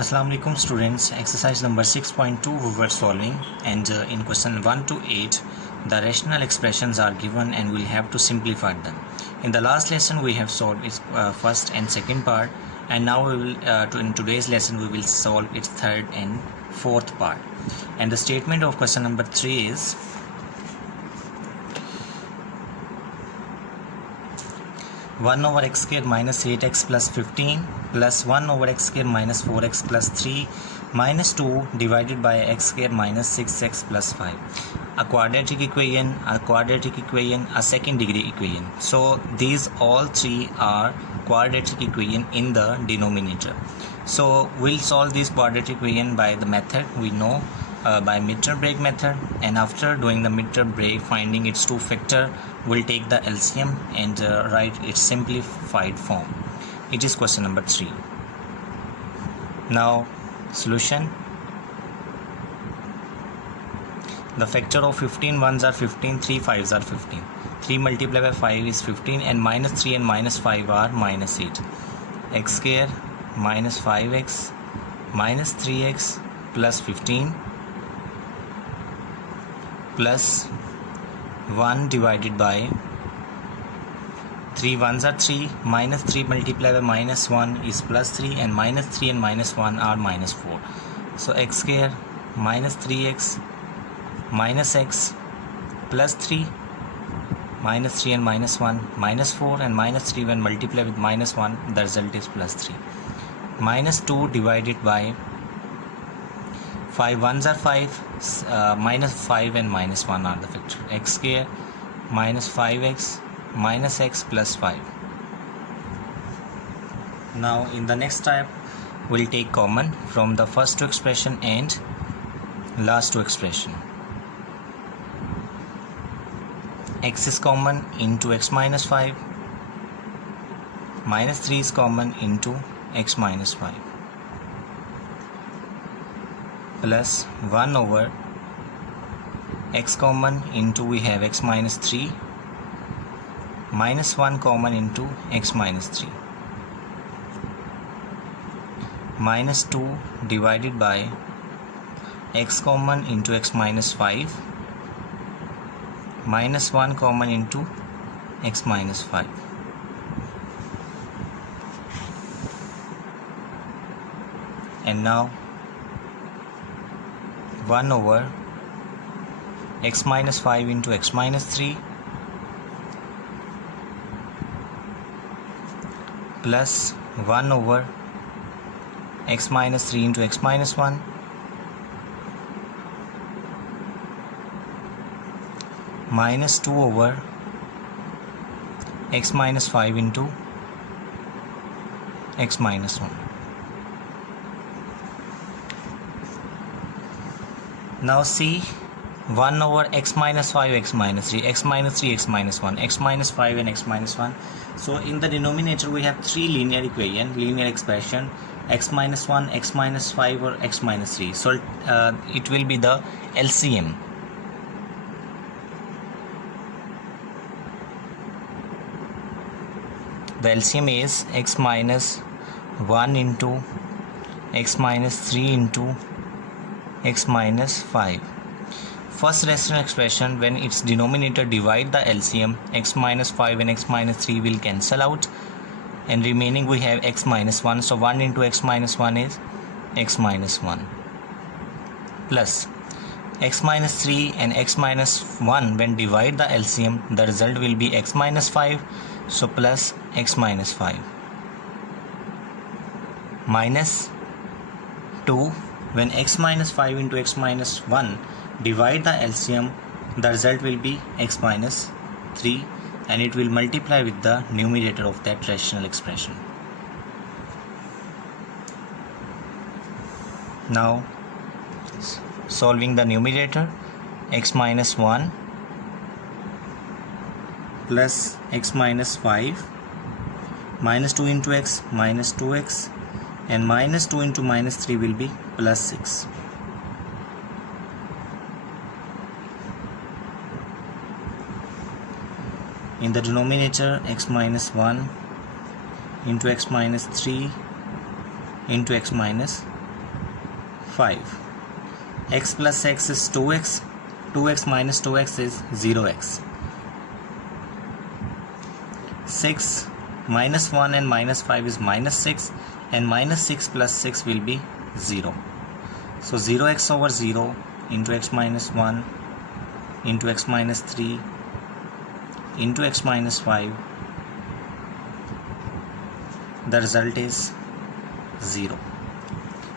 Assalamu alaikum students. Exercise number 6.2 we were solving, and in question 1 to 8 the rational expressions are given and we'll have to simplify them. In the last lesson we have solved its first and second part, and now we will in today's lesson we will solve its third and fourth part. And the statement of question number 3 is 1 over x squared minus 8x plus 15 plus 1 over x squared minus 4x plus 3 minus 2 divided by x squared minus 6x plus 5. A quadratic equation, a second degree equation. So these all three are quadratic equation in the denominator. So we'll solve this quadratic equation by the method we know, by mid-term method, and after doing the mid-term finding its two factor, we'll take the LCM and write its simplified form. It is question number 3. Now solution. The factor of 15 ones are 15, 3 5s are 15. 3 multiplied by 5 is 15, and minus 3 and minus 5 are minus 8. X square minus 5x minus 3x plus 15 plus 1 divided by 3 ones are 3, minus 3 multiplied by minus 1 is plus 3, and minus 3 and minus 1 are minus 4. So x square minus 3x minus x plus 3 minus 3 and minus 1 minus 4, and minus 3 when multiplied with minus 1 the result is plus 3. Minus 2 divided by 5 ones are 5, minus 5 and minus 1 are the factor. X square minus 5x minus x plus 5. Now in the next step we'll take common from the first two expression and last two expression. X is common into x minus 5, minus 3 is common into x minus 5, plus 1 over x common into we have x minus 3, minus 1 common into x minus 3, minus 2 divided by x common into x minus 5, minus 1 common into x minus 5. And now 1 over x minus 5 into x minus 3 plus 1 over x minus 3 into x minus 1 minus 2 over x minus 5 into x minus 1. Now see 1 over x minus 5, x minus 3, x minus 3, x minus 1, x minus 5 and x minus 1. So in the denominator we have three linear expression, x minus 1, x minus 5 or x minus 3. So it will be the LCM. The LCM is x minus 1 into x minus 3 into x minus 5. First rational expression, when its denominator divide the LCM, x minus 5 and x minus 3 will cancel out, and remaining we have x minus 1. So 1 into x minus 1 is x minus 1, plus x minus 3 and x minus 1 when divide the LCM, the result will be x minus 5. So plus x minus 5, minus 2 when x minus 5 into x minus 1 divide the LCM, the result will be x minus 3, and it will multiply with the numerator of that rational expression. Now solving the numerator, x minus 1 plus x minus 5, minus 2 into x minus 2x, and minus 2 into minus 3 will be plus 6. In the denominator, x minus 1 into x minus 3 into x minus 5. X plus x is 2x. 2x minus 2x is 0x. 6 minus 1 and minus 5 is minus 6, and minus 6 plus 6 will be 0. So 0x over 0 into x minus 1 into x minus 3 into x minus 5, the result is 0,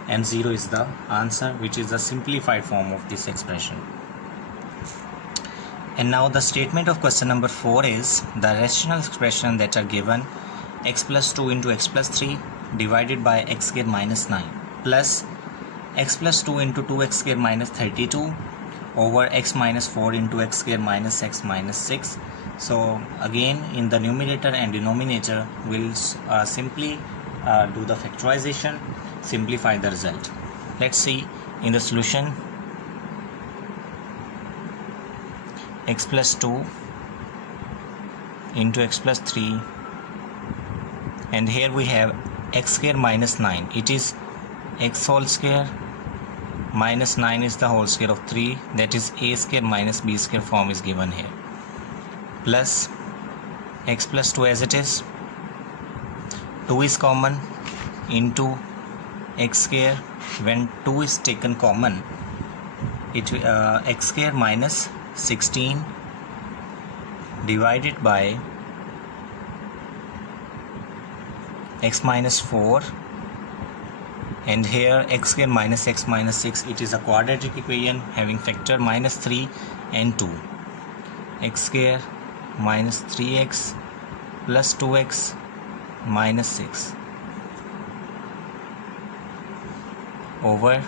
and 0 is the answer, which is the simplified form of this expression. And now the statement of question number 4 is the rational expression that are given x plus 2 into x plus 3 divided by x square minus 9 plus x plus 2 into 2x square minus 32 over x minus 4 into x square minus x minus 6. So again, in the numerator and denominator, we'll simply do the factorization, simplify the result. Let's see in the solution. X plus 2 into x plus 3, and here we have x square minus 9. It is x whole square minus 9 is the whole square of 3, that is a square minus b square form is given here, plus x plus 2 as it is. 2 is common into x square. When 2 is taken common, it x square minus 16 divided by x minus 4, and here x square minus x minus 6, it is a quadratic equation having factor minus 3 and 2. X square minus 3x plus 2x minus 6 over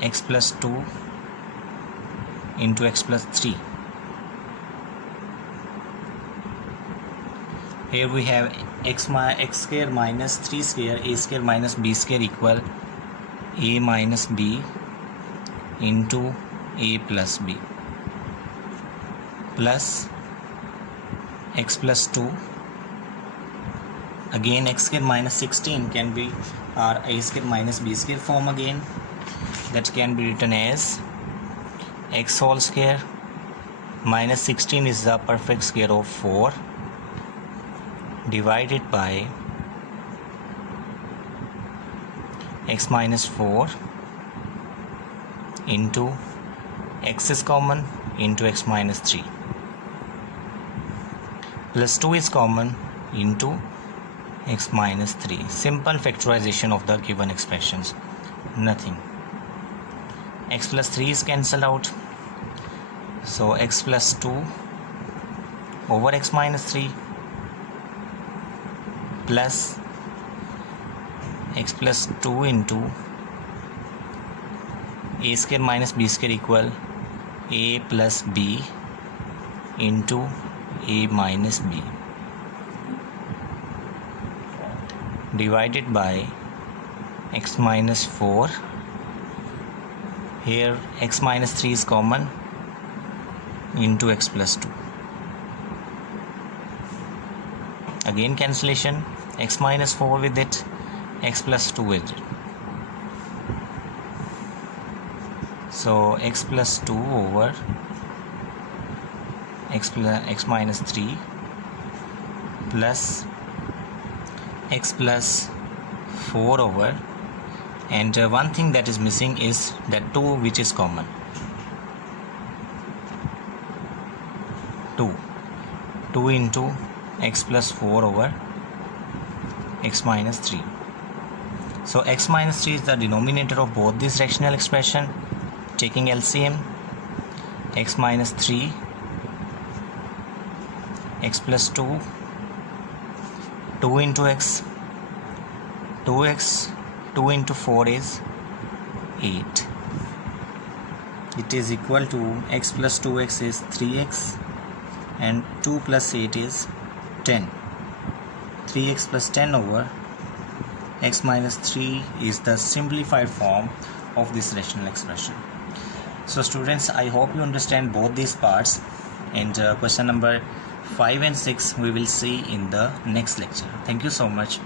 x plus 2 into x plus 3. Here we have x square minus 3 square, a square minus b square equal a minus b into a plus b, plus x plus 2. Again x square minus 16 can be our a square minus b square form again, that can be written as x whole square minus 16 is the perfect square of 4 divided by x minus 4 into x is common into x minus 3 plus 2 is common into x minus 3. Simple factorization of the given expressions, nothing. X plus 3 is cancelled out, so x plus 2 over x minus 3 plus x plus 2 into a square minus b square equal a plus b into a minus b divided by x minus 4. Here x minus 3 is common into x plus 2. Again cancellation, x minus 4 with it, x plus 2 with it. So x plus 2 over x minus 3 plus x plus 4 over, and one thing that is missing is that 2 which is common. 2 into x plus 4 over x minus 3. So x minus 3 is the denominator of both this rational expression. Taking LCM, x minus 3, x plus 2, 2 into x, 2x, 2 into 4 is 8. It is equal to x plus 2x is 3x and 2 plus 8 is 10. 3x plus 10 over x minus 3 is the simplified form of this rational expression. So students, I hope you understand both these parts, and question number 5 and 6 we will see in the next lecture. Thank you so much.